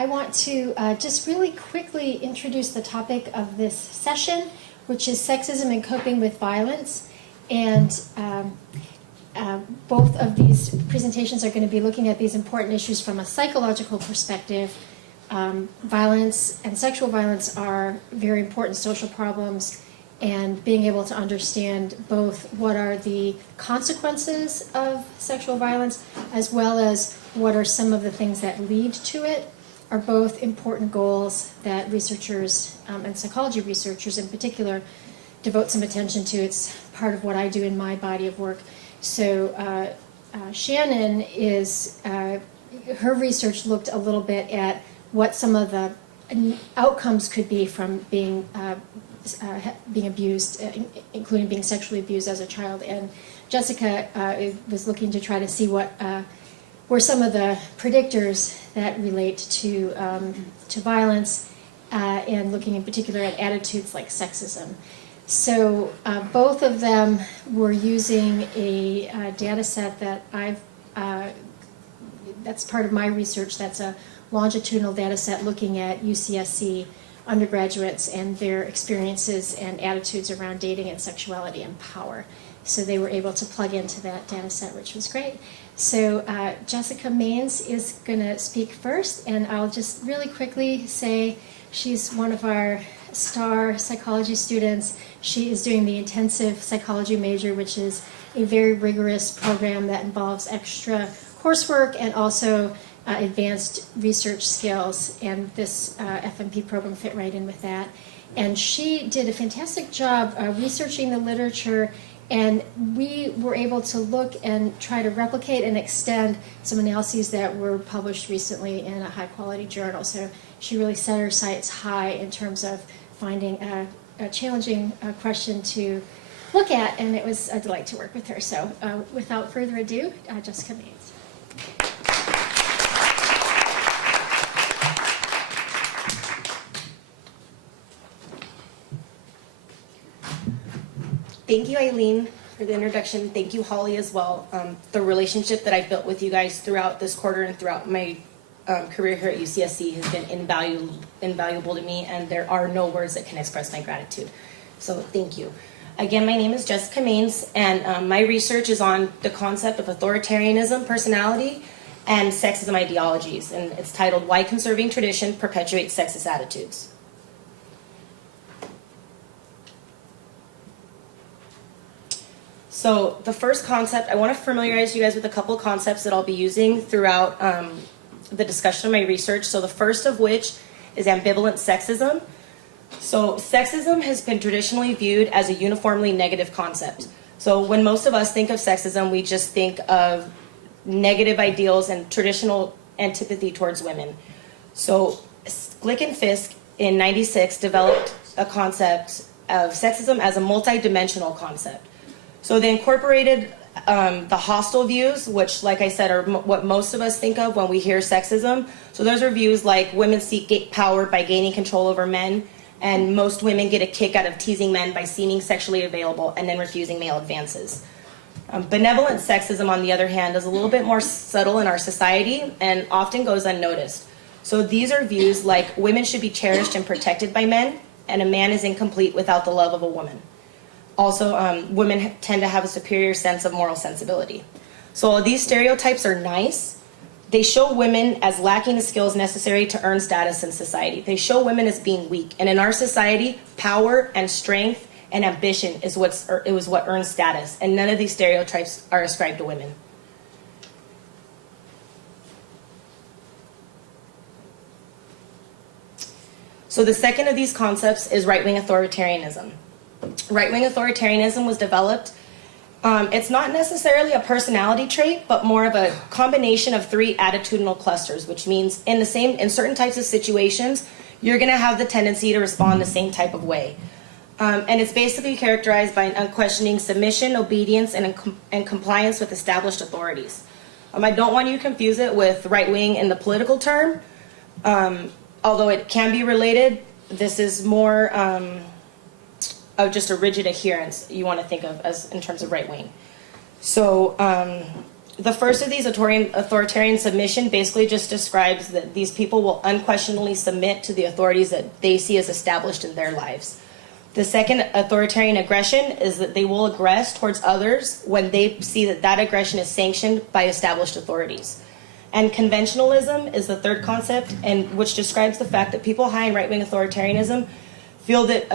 I want to just really quickly introduce the topic of this session, which is sexism and coping with violence. And both of these presentations are going to be looking at these important issues from a psychological perspective. Violence and sexual violence are very important social problems, and being able to understand both what are the consequences of sexual violence as well as what are some of the things that lead to it are both important goals that researchers and psychology researchers in particular devote some attention to. It's part of what I do in my body of work. So Shannon is, her research looked a little bit at what some of the outcomes could be from being abused, including being sexually abused as a child. And Jessica was looking to try to see what were some of the predictors that relate to violence, and looking in particular at attitudes like sexism. So both of them were using a data set that that's part of my research. That's a longitudinal data set looking at UCSC undergraduates and their experiences and attitudes around dating and sexuality and power. So they were able to plug into that data set, which was great. So Jessica Maines is going to speak first, and I'll just really quickly say she's one of our star psychology students. She is doing the intensive psychology major, which is a very rigorous program that involves extra coursework and also advanced research skills, and this FMP program fit right in with that. And she did a fantastic job researching the literature, and we were able to look and try to replicate and extend some analyses that were published recently in a high-quality journal. So she really set her sights high in terms of finding a challenging question to look at, and it was a delight to work with her. So without further ado, Jessica Maines. Thank you, Eileen, for the introduction. Thank you, Holly, as well. The relationship that I've built with you guys throughout this quarter and throughout my career here at UCSC has been invaluable to me, and there are no words that can express my gratitude. So thank you. Again, my name is Jessica Maines, and my research is on the concept of authoritarianism, personality, and sexism ideologies, and it's titled Why Conserving Tradition Perpetuates Sexist Attitudes. So the first concept, I want to familiarize you guys with a couple of concepts that I'll be using throughout the discussion of my research. So the first of which is ambivalent sexism. So sexism has been traditionally viewed as a uniformly negative concept. So when most of us think of sexism, we just think of negative ideals and traditional antipathy towards women. So Glick and Fisk in '96 developed a concept of sexism as a multi-dimensional concept. So they incorporated the hostile views, which, like I said, are what most of us think of when we hear sexism. So those are views like women seek power by gaining control over men, and most women get a kick out of teasing men by seeming sexually available and then refusing male advances. Benevolent sexism, on the other hand, is a little bit more subtle in our society and often goes unnoticed. So these are views like women should be cherished and protected by men, and a man is incomplete without the love of a woman. Also, women tend to have a superior sense of moral sensibility. So these stereotypes are nice. They show women as lacking the skills necessary to earn status in society. They show women as being weak. And in our society, power and strength and ambition is what earns status. And none of these stereotypes are ascribed to women. So the second of these concepts is right-wing authoritarianism. Right-wing authoritarianism was developed. It's not necessarily a personality trait, but more of a combination of three attitudinal clusters, which means in certain types of situations, you're going to have the tendency to respond the same type of way. And it's basically characterized by an unquestioning submission, obedience, and compliance with established authorities. I don't want you to confuse it with right-wing in the political term. Although it can be related, this is more of just a rigid adherence you want to think of as in terms of right wing. So The first of these, authoritarian submission, basically just describes that these people will unquestionably submit to the authorities that they see as established in their lives. The second, authoritarian aggression, is that they will aggress towards others when they see that that aggression is sanctioned by established authorities. And conventionalism is the third concept, and which describes the fact that people high in right-wing authoritarianism feel the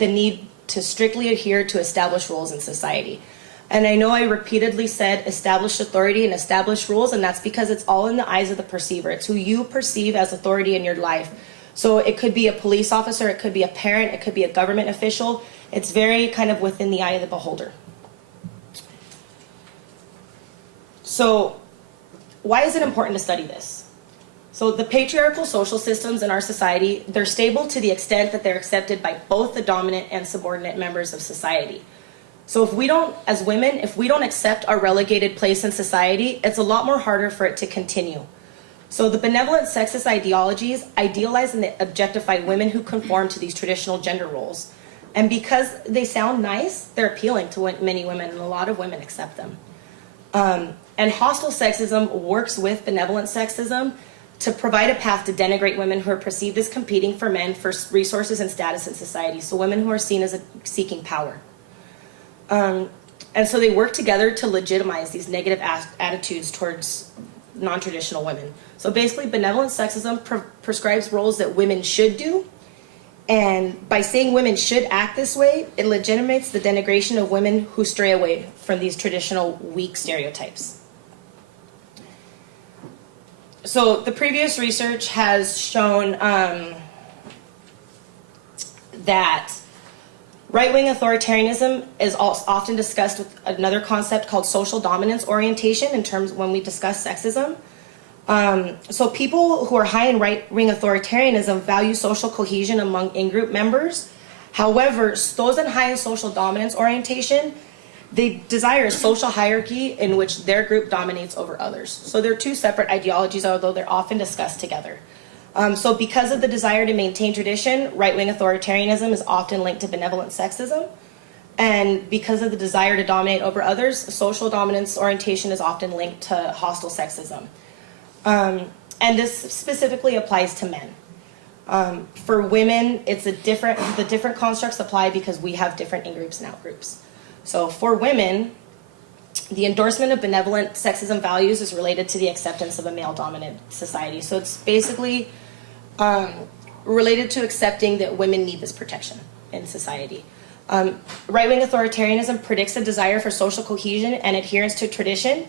need to strictly adhere to established rules in society. And I know I repeatedly said established authority and established rules, and that's because it's all in the eyes of the perceiver. It's who you perceive as authority in your life. So it could be a police officer, it could be a parent, it could be a government official. It's very kind of within the eye of the beholder. So why is it important to study this? So the patriarchal social systems in our society, they're stable to the extent that they're accepted by both the dominant and subordinate members of society. So if we don't, as women, if we don't accept our relegated place in society, it's a lot more harder for it to continue. So the benevolent sexist ideologies idealize and objectify women who conform to these traditional gender roles. And because they sound nice, they're appealing to many women, and a lot of women accept them. And hostile sexism works with benevolent sexism to provide a path to denigrate women who are perceived as competing for men for resources and status in society. So women who are seen as seeking power. And so they work together to legitimize these negative attitudes towards non-traditional women. So basically, benevolent sexism prescribes roles that women should do. And by saying women should act this way, it legitimates the denigration of women who stray away from these traditional weak stereotypes. So the previous research has shown that right-wing authoritarianism is also often discussed with another concept called social dominance orientation in terms when we discuss sexism. So people who are high in right-wing authoritarianism value social cohesion among in-group members. However, those in high in social dominance orientation, they desire a social hierarchy in which their group dominates over others. So they're two separate ideologies, although they're often discussed together. So because of the desire to maintain tradition, right-wing authoritarianism is often linked to benevolent sexism. And because of the desire to dominate over others, social dominance orientation is often linked to hostile sexism. And this specifically applies to men. For women, the different constructs apply because we have different in-groups and out-groups. So for women, the endorsement of benevolent sexism values is related to the acceptance of a male-dominant society. So it's basically related to accepting that women need this protection in society. Right-wing authoritarianism predicts a desire for social cohesion and adherence to tradition,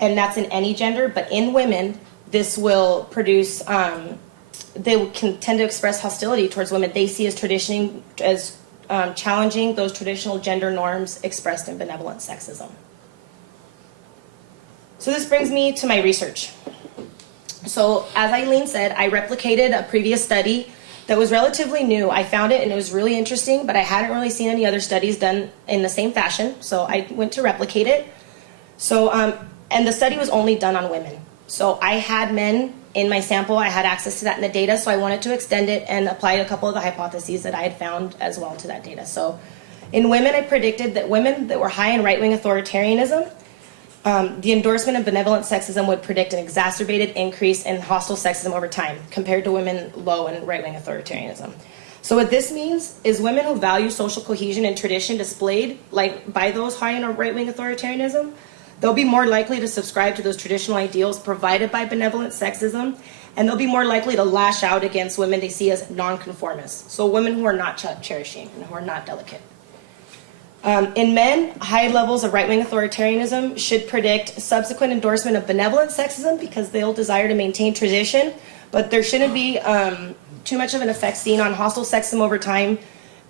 and that's in any gender, but in women, this will produce, they can tend to express hostility towards women they see as challenging those traditional gender norms expressed in benevolent sexism. So this brings me to my research. So as Eileen said, I replicated a previous study that was relatively new. I found it and it was really interesting, but I hadn't really seen any other studies done in the same fashion, so I went to replicate it. So, and the study was only done on women. So I had men in my sample, I had access to that in the data, so I wanted to extend it and apply a couple of the hypotheses that I had found as well to that data. So in women, I predicted that women that were high in right-wing authoritarianism, the endorsement of benevolent sexism would predict an exacerbated increase in hostile sexism over time compared to women low in right-wing authoritarianism. So what this means is women who value social cohesion and tradition displayed like by those high in right-wing authoritarianism, they'll be more likely to subscribe to those traditional ideals provided by benevolent sexism, and they'll be more likely to lash out against women they see as nonconformists. So women who are not cherishing and who are not delicate. In men, high levels of right-wing authoritarianism should predict subsequent endorsement of benevolent sexism because they'll desire to maintain tradition, but there shouldn't be too much of an effect seen on hostile sexism over time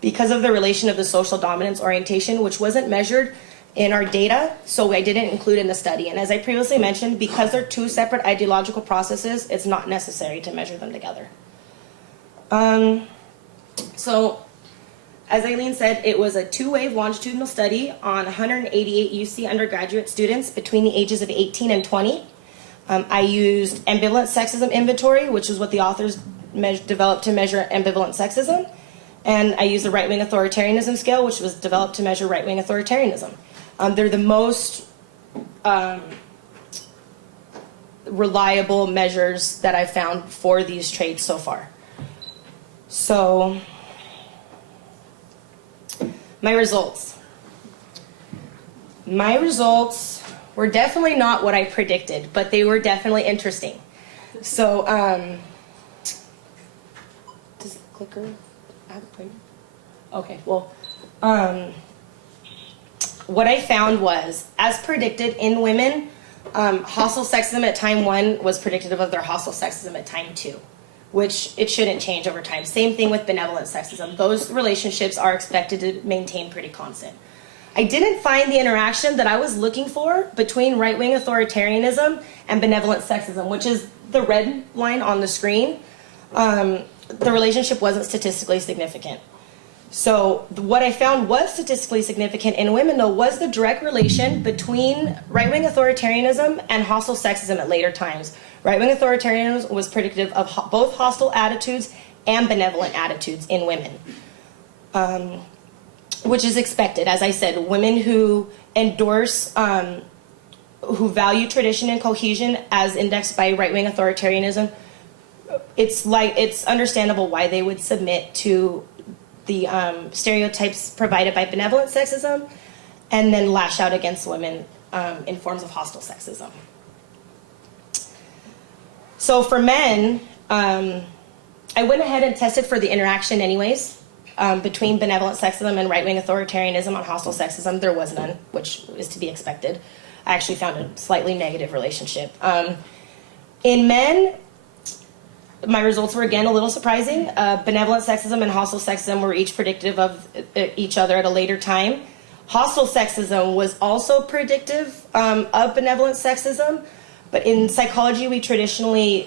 because of the relation of the social dominance orientation, which wasn't measured in our data, so I didn't include in the study. And as I previously mentioned, because they're two separate ideological processes, it's not necessary to measure them together. So, as Eileen said, it was a two-wave longitudinal study on 188 UC undergraduate students between the ages of 18 and 20. I used ambivalent sexism inventory, which is what the authors developed to measure ambivalent sexism. And I used the right-wing authoritarianism scale, which was developed to measure right-wing authoritarianism. They're the most reliable measures that I've found for these traits so far. So, my results. My results were definitely not what I predicted, but they were definitely interesting. So, does the clicker have a pointer? Okay, well, what I found was, as predicted in women, hostile sexism at time 1 was predictive of their hostile sexism at time 2, which it shouldn't change over time. Same thing with benevolent sexism. Those relationships are expected to maintain pretty constant. I didn't find the interaction that I was looking for between right-wing authoritarianism and benevolent sexism, which is the red line on the screen. The relationship wasn't statistically significant. So what I found was statistically significant in women, though, was the direct relation between right-wing authoritarianism and hostile sexism at later times. Right-wing authoritarianism was predictive of both hostile attitudes and benevolent attitudes in women, which is expected. As I said, women who endorse, who value tradition and cohesion as indexed by right-wing authoritarianism, it's understandable why they would submit to the stereotypes provided by benevolent sexism, and then lash out against women in forms of hostile sexism. So for men, I went ahead and tested for the interaction anyways between benevolent sexism and right-wing authoritarianism on hostile sexism. There was none, which is to be expected. I actually found a slightly negative relationship. In men, my results were again a little surprising. Benevolent sexism and hostile sexism were each predictive of each other at a later time. Hostile sexism was also predictive of benevolent sexism, but in psychology we traditionally